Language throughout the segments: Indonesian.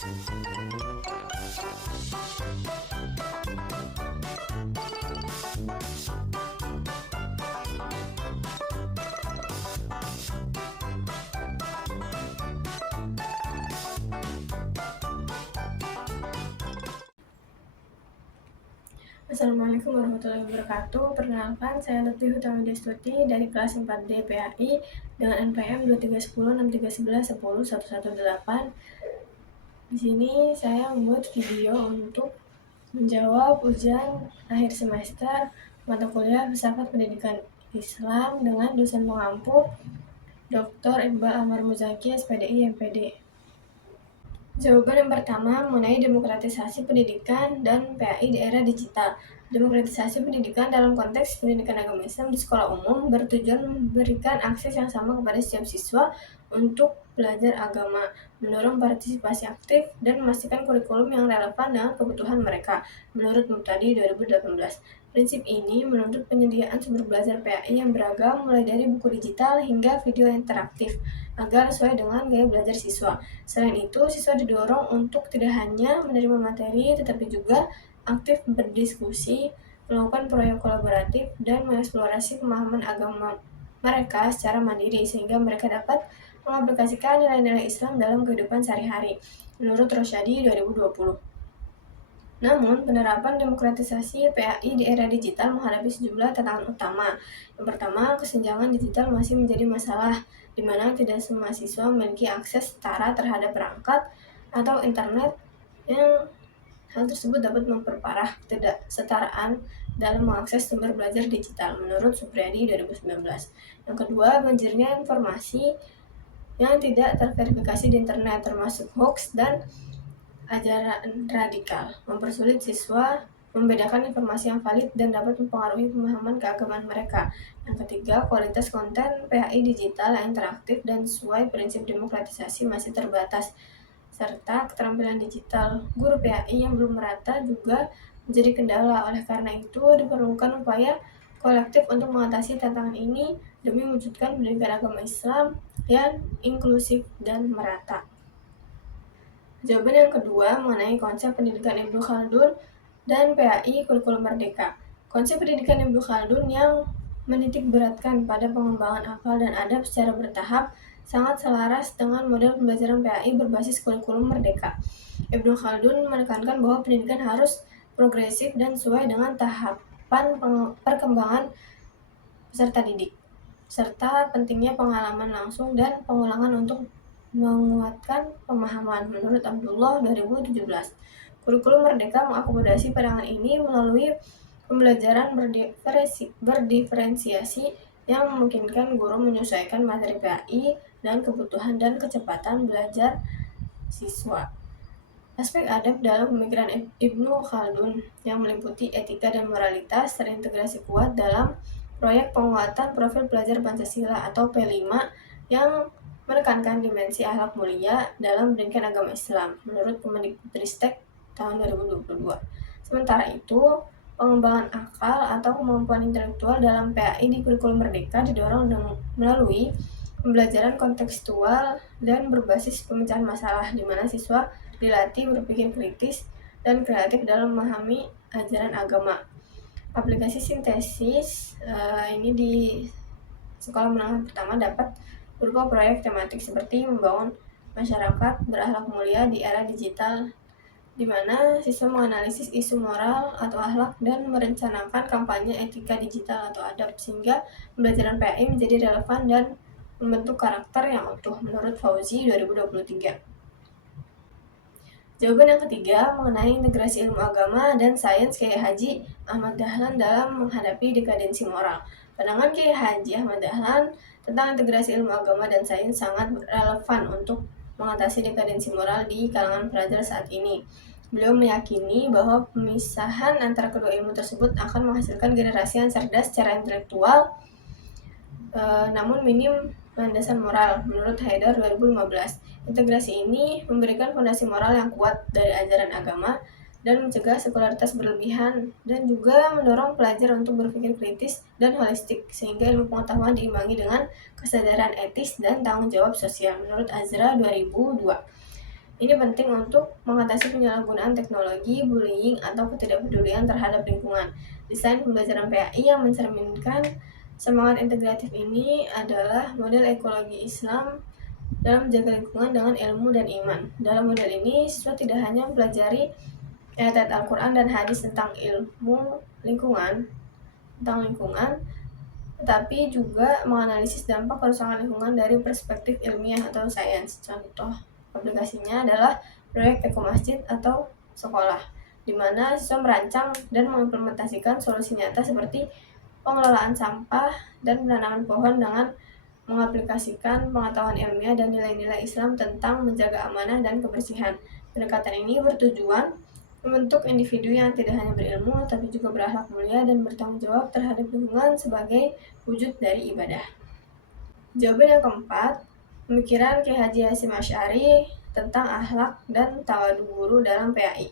Assalamualaikum warahmatullahi wabarakatuh. Perkenalkan, saya Lutfi Hutami Destuti dari kelas 4D PAI dengan NPM 231063111118. Di sini saya membuat video untuk menjawab ujian akhir semester mata kuliah Filsafat Pendidikan Islam dengan dosen pengampu Dr. Iqbal Amar Muzaki, SPDI, MPD. Jawaban yang pertama mengenai demokratisasi pendidikan dan PAI di era digital. Demokratisasi pendidikan dalam konteks pendidikan agama Islam di sekolah umum bertujuan memberikan akses yang sama kepada setiap siswa untuk belajar agama, mendorong partisipasi aktif, dan memastikan kurikulum yang relevan dengan kebutuhan mereka. Menurut Muqtadi 2018, prinsip ini menuntut penyediaan sumber belajar PAI yang beragam mulai dari buku digital hingga video interaktif agar sesuai dengan gaya belajar siswa. Selain itu, siswa didorong untuk tidak hanya menerima materi, tetapi juga aktif berdiskusi, melakukan proyek kolaboratif, dan mengeksplorasi pemahaman agama mereka secara mandiri, sehingga mereka dapat mengaplikasikan nilai-nilai Islam dalam kehidupan sehari-hari. Menurut Rosyadi 2020. Namun, penerapan demokratisasi PAI di era digital menghadapi sejumlah tantangan utama. Yang pertama, kesenjangan digital masih menjadi masalah, di mana tidak semua siswa memiliki akses setara terhadap perangkat atau internet, yang hal tersebut dapat memperparah ketidaksetaraan dalam mengakses sumber belajar digital, menurut Supriyadi 2019. Yang kedua, banjirnya informasi yang tidak terverifikasi di internet, termasuk hoax dan ajaran radikal, mempersulit siswa membedakan informasi yang valid dan dapat mempengaruhi pemahaman keagamaan mereka. Yang ketiga, kualitas konten PAI digital yang interaktif dan sesuai prinsip demokratisasi masih terbatas, serta keterampilan digital guru PAI yang belum merata juga menjadi kendala. Oleh karena itu, diperlukan upaya kolektif untuk mengatasi tantangan ini demi mewujudkan pendidikan agama Islam yang inklusif dan merata. Jawaban yang kedua mengenai konsep pendidikan Ibnu Khaldun dan PAI kurikulum merdeka. Konsep pendidikan Ibnu Khaldun yang menitik beratkan pada pengembangan akal dan adab secara bertahap sangat selaras dengan model pembelajaran PAI berbasis kurikulum merdeka. Ibnu Khaldun menekankan bahwa pendidikan harus progresif dan sesuai dengan tahapan perkembangan peserta didik, serta pentingnya pengalaman langsung dan pengulangan untuk menguatkan pemahaman. Menurut Abdullah 2017, kurikulum merdeka mengakomodasi pandangan ini melalui pembelajaran berdiferensiasi yang memungkinkan guru menyesuaikan materi PAI dan kebutuhan dan kecepatan belajar siswa. Aspek adab dalam pemikiran Ibnu Khaldun yang meliputi etika dan moralitas terintegrasi kuat dalam proyek penguatan profil pelajar Pancasila atau P5 yang menekankan dimensi akhlak mulia dalam pendidikan agama Islam, menurut Kemendikbudristek tahun 2022. Sementara itu, pengembangan akal atau kemampuan intelektual dalam PAI di kurikulum merdeka didorong melalui pembelajaran kontekstual dan berbasis pemecahan masalah, di mana siswa dilatih berpikir kritis dan kreatif dalam memahami ajaran agama. Aplikasi sintesis ini di sekolah menengah pertama dapat berupa proyek tematik seperti membangun masyarakat berakhlak mulia di era digital, di mana siswa menganalisis isu moral atau akhlak dan merencanakan kampanye etika digital atau adab, sehingga pembelajaran PAI menjadi relevan dan membentuk karakter yang utuh, menurut Fauzi 2023. Jawaban yang ketiga mengenai integrasi ilmu agama dan sains Kiai Haji Ahmad Dahlan dalam menghadapi dekadensi moral. Pandangan Kiai Haji Ahmad Dahlan tentang integrasi ilmu agama dan sains sangat relevan untuk mengatasi dekadensi moral di kalangan pelajar saat ini. Beliau meyakini bahwa pemisahan antara kedua ilmu tersebut akan menghasilkan generasi yang cerdas secara intelektual, namun minim landasan moral, menurut Haidar 2015. Integrasi ini memberikan fondasi moral yang kuat dari ajaran agama dan mencegah sekularitas berlebihan, dan juga mendorong pelajar untuk berpikir kritis dan holistik, sehingga ilmu pengetahuan diimbangi dengan kesadaran etis dan tanggung jawab sosial, menurut Azra 2002. Ini penting untuk mengatasi penyalahgunaan teknologi, bullying, atau ketidakpedulian terhadap lingkungan. Desain pembelajaran PAI yang mencerminkan semangat integratif ini adalah model ekologi Islam dalam menjaga lingkungan dengan ilmu dan iman. Dalam model ini, siswa tidak hanya mempelajari ayat-ayat Al-Quran dan hadis tentang lingkungan, tetapi juga menganalisis dampak kerusakan lingkungan dari perspektif ilmiah atau sains. Contoh aplikasinya adalah proyek ekomasjid atau sekolah, di mana siswa merancang dan mengimplementasikan solusi nyata seperti pengelolaan sampah dan penanaman pohon dengan mengaplikasikan pengetahuan ilmiah dan nilai-nilai Islam tentang menjaga amanah dan kebersihan. Pendekatan ini bertujuan membentuk individu yang tidak hanya berilmu, tapi juga berakhlak mulia dan bertanggung jawab terhadap lingkungan sebagai wujud dari ibadah. Jawaban yang keempat, pemikiran Ki Haji Hasyim Asy'ari tentang akhlak dan tawadu guru dalam PAI.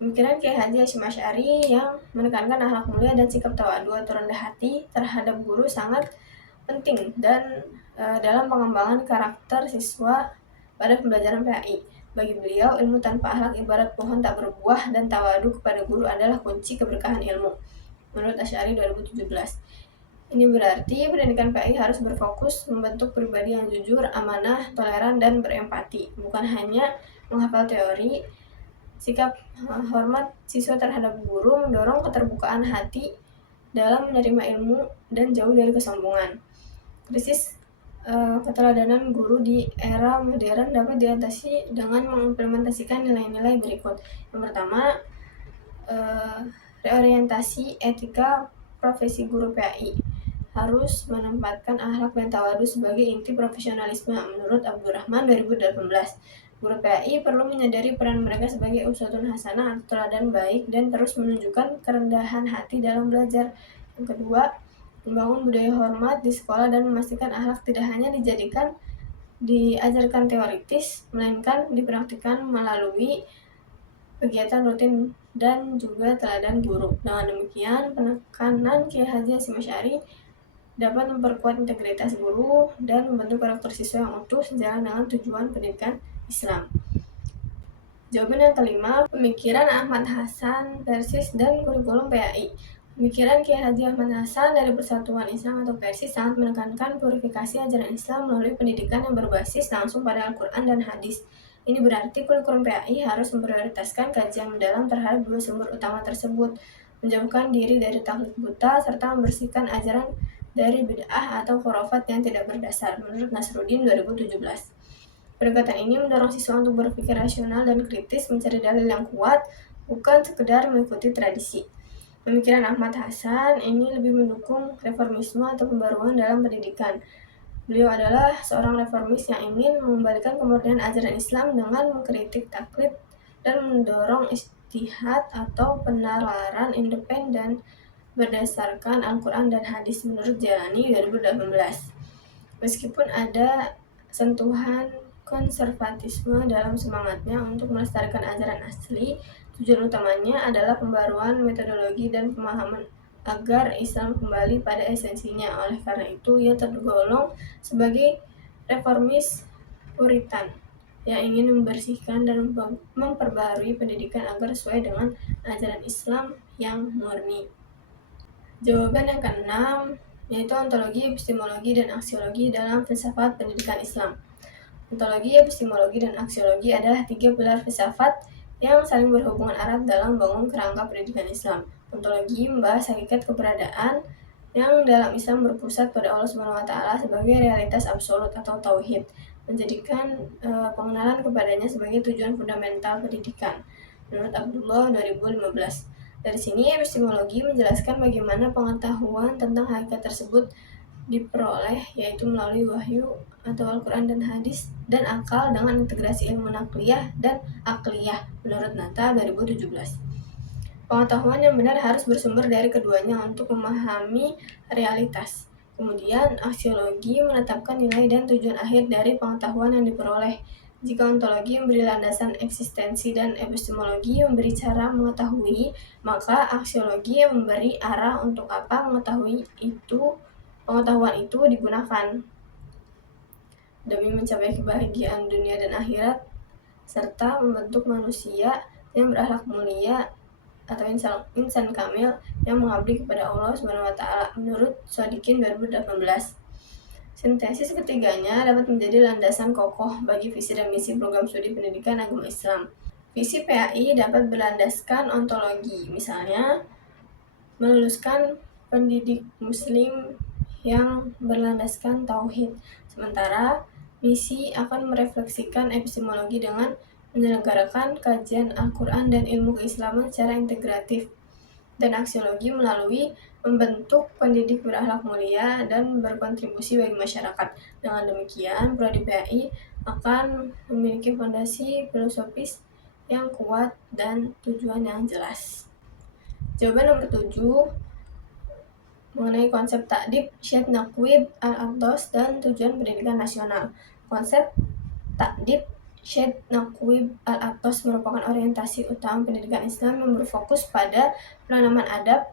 Pemikiran Ki Haji Hasyim Asy'ari yang menekankan akhlak mulia dan sikap tawadu atau rendah hati terhadap guru sangat penting dan dalam pengembangan karakter siswa pada pembelajaran PAI. Bagi beliau, ilmu tanpa akhlak ibarat pohon tak berbuah dan tawadu kepada guru adalah kunci keberkahan ilmu. Menurut Asy'ari 2017. Ini berarti pendidikan PAI harus berfokus membentuk pribadi yang jujur, amanah, toleran, dan berempati, bukan hanya menghafal teori. Sikap hormat siswa terhadap guru mendorong keterbukaan hati dalam menerima ilmu dan jauh dari kesombongan. Krisis keteladanan guru di era modern dapat diatasi dengan mengimplementasikan nilai-nilai berikut. Yang pertama, reorientasi etika profesi guru PAI harus menempatkan akhlak dan tawadu sebagai inti profesionalisme. Menurut Abdurrahman 2018, guru PAI perlu menyadari peran mereka sebagai uswatun hasanah atau teladan baik dan terus menunjukkan kerendahan hati dalam belajar. Yang kedua, membangun budaya hormat di sekolah dan memastikan akhlak tidak hanya diajarkan teoritis, melainkan dipraktikkan melalui kegiatan rutin dan juga teladan guru. Dengan demikian, penekanan Ki Haji Hasyim Asy'ari dapat memperkuat integritas guru dan membentuk karakter siswa yang utuh sejalan dengan tujuan pendidikan Islam. Jawaban yang kelima, pemikiran Ahmad Hasan Persis dan kurikulum PAI. Pemikiran Ki Haji Ahmad Hasan dari Persatuan Islam atau Persis sangat menekankan purifikasi ajaran Islam melalui pendidikan yang berbasis langsung pada Al-Quran dan hadis. Ini berarti kurikulum PAI harus memprioritaskan kajian mendalam terhadap dua sumber utama tersebut, menjauhkan diri dari taklid buta, serta membersihkan ajaran dari bid'ah atau khurafat yang tidak berdasar. Menurut Nasruddin 2017. Pendekatan ini mendorong siswa untuk berpikir rasional dan kritis, mencari dalil yang kuat, bukan sekedar mengikuti tradisi. Pemikiran Ahmad Hasan ini lebih mendukung reformisme atau pembaruan dalam pendidikan. Beliau adalah seorang reformis yang ingin mengembalikan kemurnian ajaran Islam dengan mengkritik taklid dan mendorong ijtihad atau penalaran independen berdasarkan Al-Quran dan hadis. Menurut Jalani 2018. Meskipun ada sentuhan konservatisme dalam semangatnya untuk melestarikan ajaran asli, tujuan utamanya adalah pembaruan metodologi dan pemahaman agar Islam kembali pada esensinya. Oleh karena itu, ia tergolong sebagai reformis Puritan yang ingin membersihkan dan memperbarui pendidikan agar sesuai dengan ajaran Islam yang murni. Jawaban yang keenam, yaitu ontologi, epistemologi, dan aksiologi dalam filsafat pendidikan Islam. Ontologi, epistemologi, dan aksiologi adalah tiga pilar filsafat yang saling berhubungan erat dalam membangun kerangka pendidikan Islam. Ontologi membahas hakikat keberadaan yang dalam Islam berpusat pada Allah SWT sebagai realitas absolut atau tauhid, menjadikan pengenalan kepadanya sebagai tujuan fundamental pendidikan. Menurut Abdullah 2015. Dari sini, epistemologi menjelaskan bagaimana pengetahuan tentang hakikat tersebut diperoleh, yaitu melalui wahyu atau Al-Quran dan hadis, dan akal dengan integrasi ilmu nakliyah dan akliyah. Menurut Nata 2017. Pengetahuan yang benar harus bersumber dari keduanya untuk memahami realitas. Kemudian, aksiologi menetapkan nilai dan tujuan akhir dari pengetahuan yang diperoleh. Jika ontologi memberi landasan eksistensi dan epistemologi memberi cara mengetahui, maka aksiologi yang memberi arah untuk apa pengetahuan itu digunakan. Demi mencapai kebahagiaan dunia dan akhirat, serta membentuk manusia yang berakhlak mulia atau insan kamil yang mengabdi kepada Allah SWT menurut Shodikin 2018. Sintesis ketiganya dapat menjadi landasan kokoh bagi visi dan misi program studi pendidikan agama Islam. Visi PAI dapat berlandaskan ontologi, misalnya meluluskan pendidik muslim yang berlandaskan tauhid. Sementara misi akan merefleksikan epistemologi dengan menyelenggarakan kajian Al-Quran dan ilmu keislaman secara integratif, dan aksiologi melalui membentuk pendidik berakhlak mulia dan berkontribusi bagi masyarakat. Dengan demikian, prodi PAI akan memiliki fondasi filosofis yang kuat dan tujuan yang jelas. Jawaban nomor 7 mengenai konsep Ta'dib, Syed Naqwib Al-Aqdas dan tujuan pendidikan nasional. Konsep Ta'dib Syed Naqwib Al-Aqdas merupakan orientasi utama pendidikan Islam yang berfokus pada penanaman adab,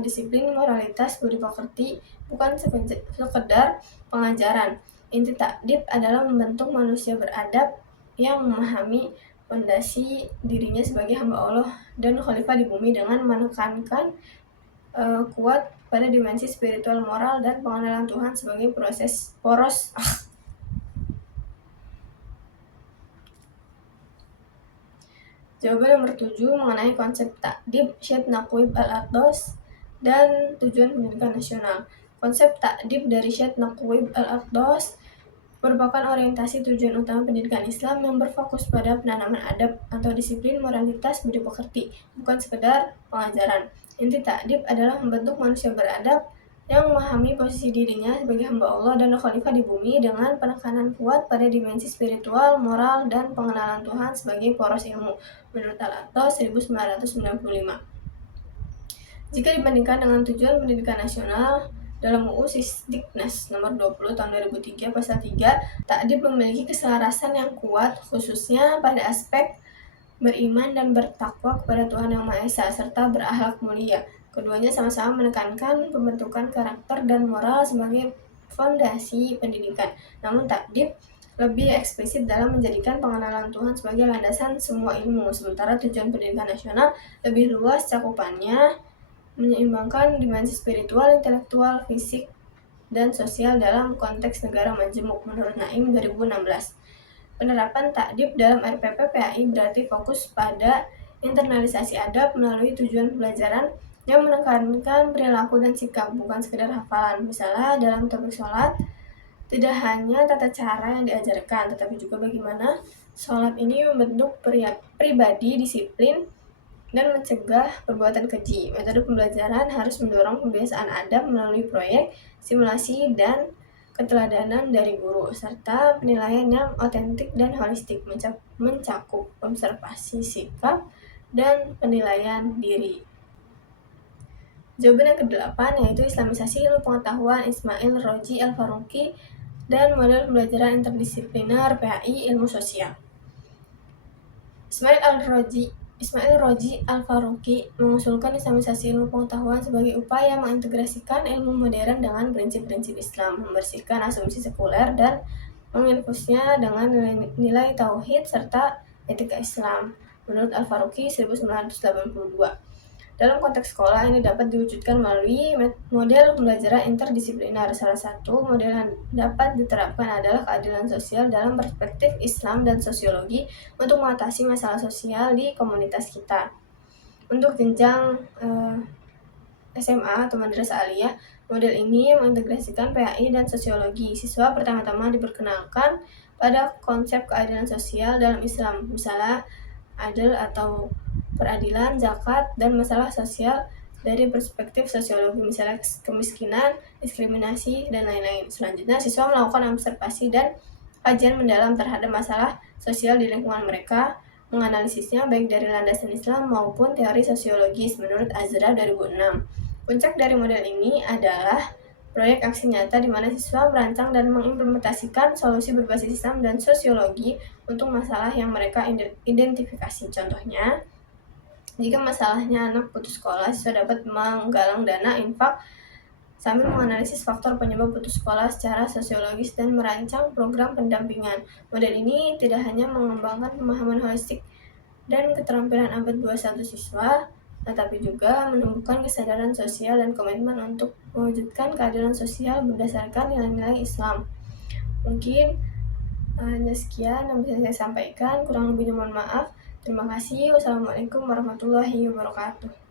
disiplin, moralitas, budi pekerti, bukan sekedar pengajaran. Inti Ta'dib adalah membentuk manusia beradab yang memahami fondasi dirinya sebagai hamba Allah dan khalifah di bumi dengan menekankan kuat pada dimensi spiritual, moral, dan pengenalan Tuhan sebagai poros. Jawaban nomor 7 mengenai konsep Ta'dib, Syed Naqwib Al-Aqdas dan tujuan pendidikan nasional. Konsep Ta'dib dari Syed Naqwib Al-Aqdas merupakan orientasi tujuan utama pendidikan Islam yang berfokus pada penanaman adab atau disiplin, moralitas, budi pekerti, bukan sekedar pengajaran. Inti Ta'dib adalah membentuk manusia beradab yang memahami posisi dirinya sebagai hamba Allah dan khalifah di bumi dengan penekanan kuat pada dimensi spiritual, moral, dan pengenalan Tuhan sebagai poros ilmu, menurut Al-Aqdas 1995. Jika dibandingkan dengan tujuan pendidikan nasional, dalam UU Sisdiknas nomor 20 tahun 2003 pasal 3, Ta'dib memiliki keselarasan yang kuat khususnya pada aspek beriman dan bertakwa kepada Tuhan Yang Maha Esa serta berakhlak mulia. Keduanya sama-sama menekankan pembentukan karakter dan moral sebagai fondasi pendidikan. Namun Ta'dib lebih eksplisit dalam menjadikan pengenalan Tuhan sebagai landasan semua ilmu, sementara tujuan pendidikan nasional lebih luas cakupannya, menyeimbangkan dimensi spiritual, intelektual, fisik, dan sosial dalam konteks negara majemuk, menurut Naim 2016. Penerapan Ta'dib dalam RPP PAI berarti fokus pada internalisasi adab melalui tujuan pembelajaran yang menekankan perilaku dan sikap, bukan sekedar hafalan. Misalnya dalam topik sholat, tidak hanya tata cara yang diajarkan, tetapi juga bagaimana sholat ini membentuk pribadi disiplin dan mencegah perbuatan keji. Metode pembelajaran harus mendorong pembiasaan adab melalui proyek, simulasi, dan keteladanan dari guru, serta penilaian yang otentik dan holistik, mencakup observasi sikap dan penilaian diri. Jawaban yang ke-8 yaitu Islamisasi ilmu pengetahuan Ismail Roji Al-Faruqi dan model pembelajaran interdisipliner PAI ilmu sosial. Ismail Roji Al-Faruqi mengusulkan Islamisasi ilmu pengetahuan sebagai upaya mengintegrasikan ilmu modern dengan prinsip-prinsip Islam, membersihkan asumsi sekuler, dan menginfusnya dengan nilai tauhid serta etika Islam, menurut Al-Faruqi 1982. Dalam konteks sekolah, ini dapat diwujudkan melalui model pembelajaran interdisipliner. Salah satu model yang dapat diterapkan adalah keadilan sosial dalam perspektif Islam dan sosiologi untuk mengatasi masalah sosial di komunitas kita. Untuk jenjang SMA atau Madrasah Aliyah, model ini mengintegrasikan PAI dan sosiologi. Siswa pertama-tama diperkenalkan pada konsep keadilan sosial dalam Islam, misalnya adil atau peradilan, zakat, dan masalah sosial dari perspektif sosiologi, misalnya kemiskinan, diskriminasi, dan lain-lain. Selanjutnya, siswa melakukan observasi dan kajian mendalam terhadap masalah sosial di lingkungan mereka, menganalisisnya baik dari landasan Islam maupun teori sosiologis, menurut Azra 2006. Puncak dari model ini adalah proyek aksi nyata di mana siswa merancang dan mengimplementasikan solusi berbasis Islam dan sosiologi untuk masalah yang mereka identifikasi. Contohnya, jika masalahnya anak putus sekolah, siswa dapat menggalang dana infak sambil menganalisis faktor penyebab putus sekolah secara sosiologis dan merancang program pendampingan. Model ini tidak hanya mengembangkan pemahaman holistik dan keterampilan abad 21 siswa, tetapi juga menumbuhkan kesadaran sosial dan komitmen untuk mewujudkan keadilan sosial berdasarkan nilai-nilai Islam. Mungkin hanya sekian yang bisa saya sampaikan, kurang lebihnya mohon maaf. Terima kasih. Wassalamualaikum warahmatullahi wabarakatuh.